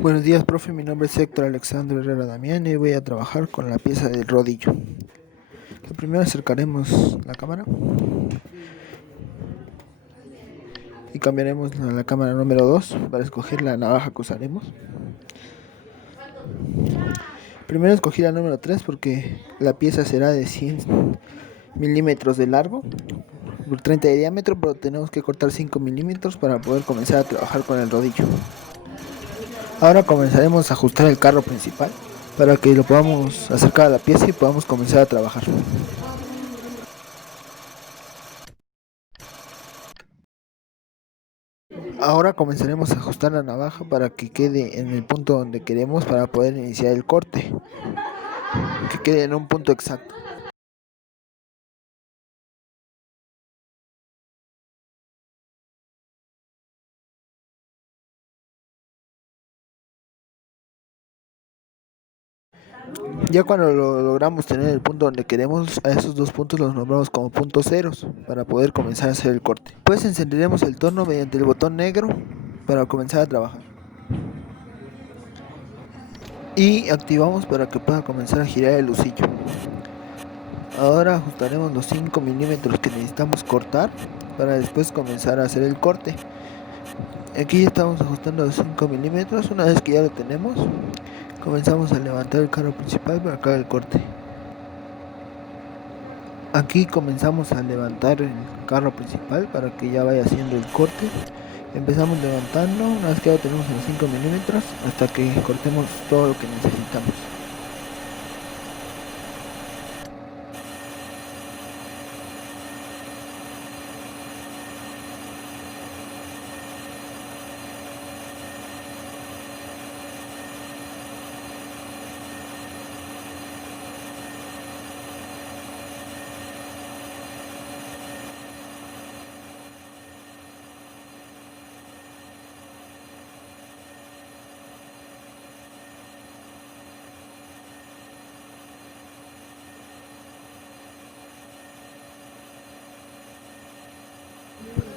Buenos días, profe. Mi nombre es Héctor Alexandre Herrera Damián y voy a trabajar con la pieza del rodillo. Primero acercaremos la cámara y cambiaremos a la cámara número 2 para escoger la navaja que usaremos. Primero escogí la número 3 porque la pieza será de 100 milímetros de largo por 30 de diámetro, pero tenemos que cortar 5 milímetros para poder comenzar a trabajar con el rodillo. Ahora comenzaremos a ajustar el carro principal para que lo podamos acercar a la pieza y podamos comenzar a trabajar. Ahora comenzaremos a ajustar la navaja para que quede en el punto donde queremos para poder iniciar el corte, que quede en un punto exacto. Ya cuando lo logramos tener el punto donde queremos, a esos dos puntos los nombramos como puntos ceros para poder comenzar a hacer el corte. Pues encenderemos el torno mediante el botón negro para comenzar a trabajar. Y activamos para que pueda comenzar a girar el lucillo. Ahora ajustaremos los 5 milímetros que necesitamos cortar para después comenzar a hacer el corte. Aquí estamos ajustando los 5 milímetros. Una vez que ya lo tenemos, comenzamos a levantar el carro principal para acá el corte. Aquí comenzamos a levantar el carro principal para que ya vaya haciendo el corte. Empezamos levantando una vez que ya tenemos los 5 milímetros hasta que cortemos todo lo que necesitamos.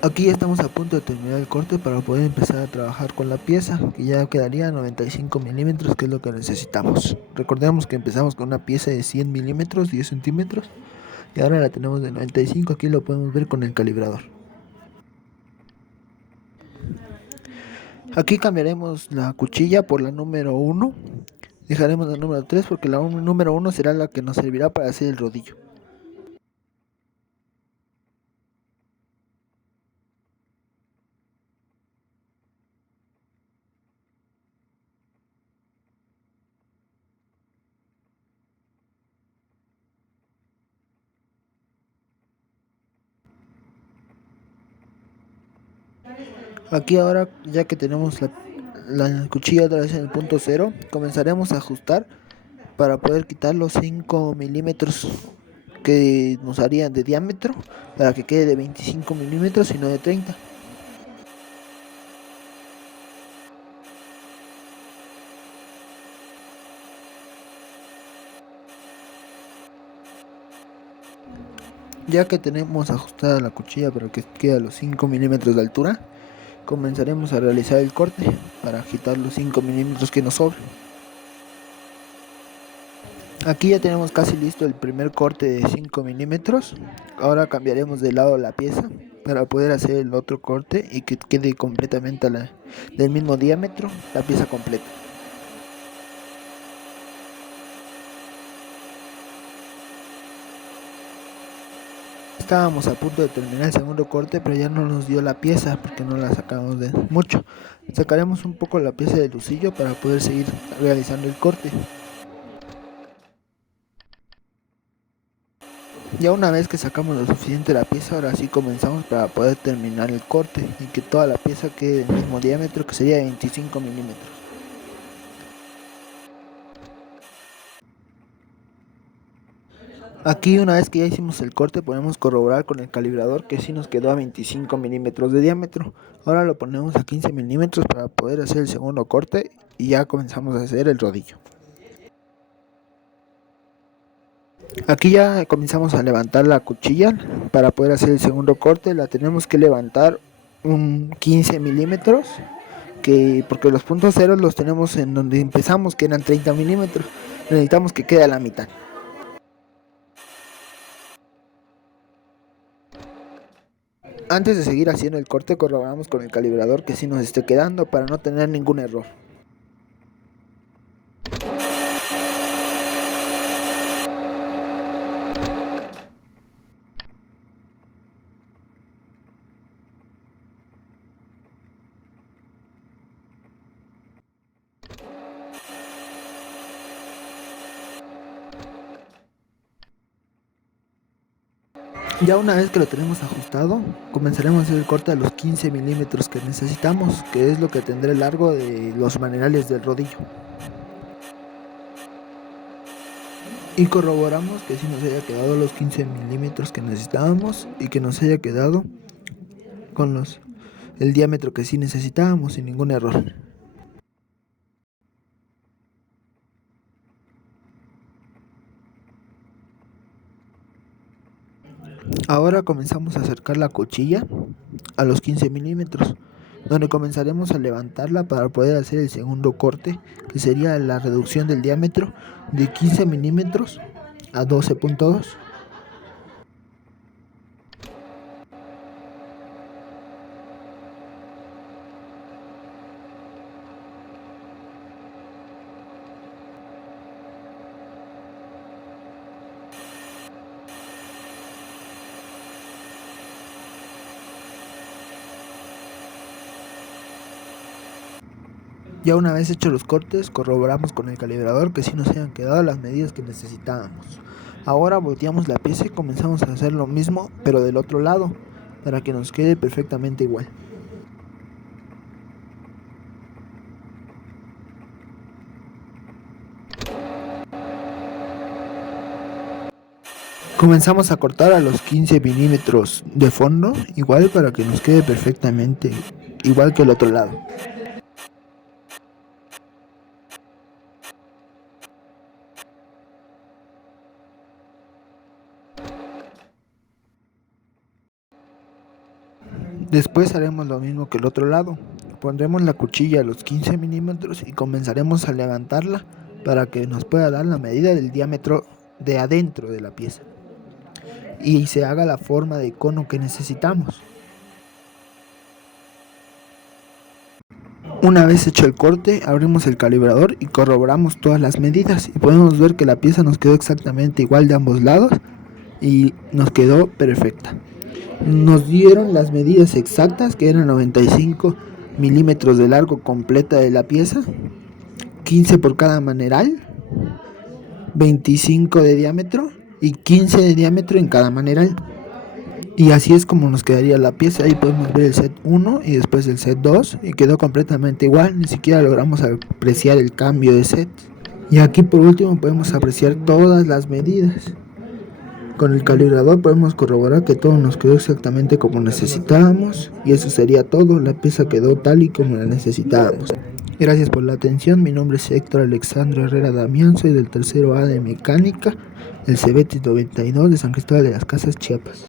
Aquí estamos a punto de terminar el corte para poder empezar a trabajar con la pieza, que ya quedaría 95 milímetros, que es lo que necesitamos. Recordemos que empezamos con una pieza de 100 milímetros, 10 centímetros, y ahora la tenemos de 95, aquí lo podemos ver con el calibrador. Aquí cambiaremos la cuchilla por la número 1, dejaremos la número 3 porque la número 1 será la que nos servirá para hacer el rodillo. Aquí ahora, ya que tenemos la cuchilla otra vez en el punto 0, comenzaremos a ajustar para poder quitar los 5 milímetros que nos harían de diámetro para que quede de 25 milímetros y no de 30. Ya que tenemos ajustada la cuchilla para que quede a los 5 milímetros de altura, comenzaremos a realizar el corte para quitar los 5 milímetros que nos sobran. Aquí ya tenemos casi listo el primer corte de 5 milímetros. Ahora cambiaremos de lado la pieza para poder hacer el otro corte y que quede completamente del mismo diámetro la pieza completa. Estábamos a punto de terminar el segundo corte, pero ya no nos dio la pieza porque no la sacamos de mucho. Sacaremos un poco la pieza del lucillo para poder seguir realizando el corte. Ya una vez que sacamos lo suficiente de la pieza, ahora sí comenzamos para poder terminar el corte y que toda la pieza quede del mismo diámetro, que sería 25 milímetros. Aquí una vez que ya hicimos el corte podemos corroborar con el calibrador que sí nos quedó a 25 milímetros de diámetro. Ahora lo ponemos a 15 milímetros para poder hacer el segundo corte y ya comenzamos a hacer el rodillo. Aquí ya comenzamos a levantar la cuchilla para poder hacer el segundo corte. La tenemos que levantar un 15 milímetros porque los puntos ceros los tenemos en donde empezamos, que eran 30 milímetros. Necesitamos que quede a la mitad. Antes de seguir haciendo el corte, corroboramos con el calibrador que sí nos esté quedando para no tener ningún error. Ya una vez que lo tenemos ajustado, comenzaremos a hacer el corte a los 15 milímetros que necesitamos, que es lo que tendrá el largo de los manerales del rodillo. Y corroboramos que sí nos haya quedado los 15 milímetros que necesitábamos y que nos haya quedado con el diámetro que sí necesitábamos sin ningún error. Ahora comenzamos a acercar la cuchilla a los 15 milímetros, donde comenzaremos a levantarla para poder hacer el segundo corte, que sería la reducción del diámetro de 15 milímetros a 12.2. Ya una vez hechos los cortes, corroboramos con el calibrador que sí nos hayan quedado las medidas que necesitábamos. Ahora volteamos la pieza y comenzamos a hacer lo mismo, pero del otro lado, para que nos quede perfectamente igual. Comenzamos a cortar a los 15 milímetros de fondo, igual para que nos quede perfectamente igual que el otro lado. Después haremos lo mismo que el otro lado. Pondremos la cuchilla a los 15 milímetros y comenzaremos a levantarla para que nos pueda dar la medida del diámetro de adentro de la pieza y se haga la forma de cono que necesitamos. Una vez hecho el corte, abrimos el calibrador y corroboramos todas las medidas y podemos ver que la pieza nos quedó exactamente igual de ambos lados y nos quedó perfecta. Nos dieron las medidas exactas, que eran 95 milímetros de largo completa de la pieza, 15 por cada maneral, 25 de diámetro y 15 de diámetro en cada maneral. Y así es como nos quedaría la pieza. Ahí podemos ver el set 1 y después el set 2 y quedó completamente igual, ni siquiera logramos apreciar el cambio de set. Y aquí por último podemos apreciar todas las medidas. Con el calibrador podemos corroborar que todo nos quedó exactamente como necesitábamos y eso sería todo. La pieza quedó tal y como la necesitábamos. Gracias por la atención. Mi nombre es Héctor Alexandro Herrera Damián, soy del tercero A de Mecánica, el CEBETIS 92 de San Cristóbal de las Casas, Chiapas.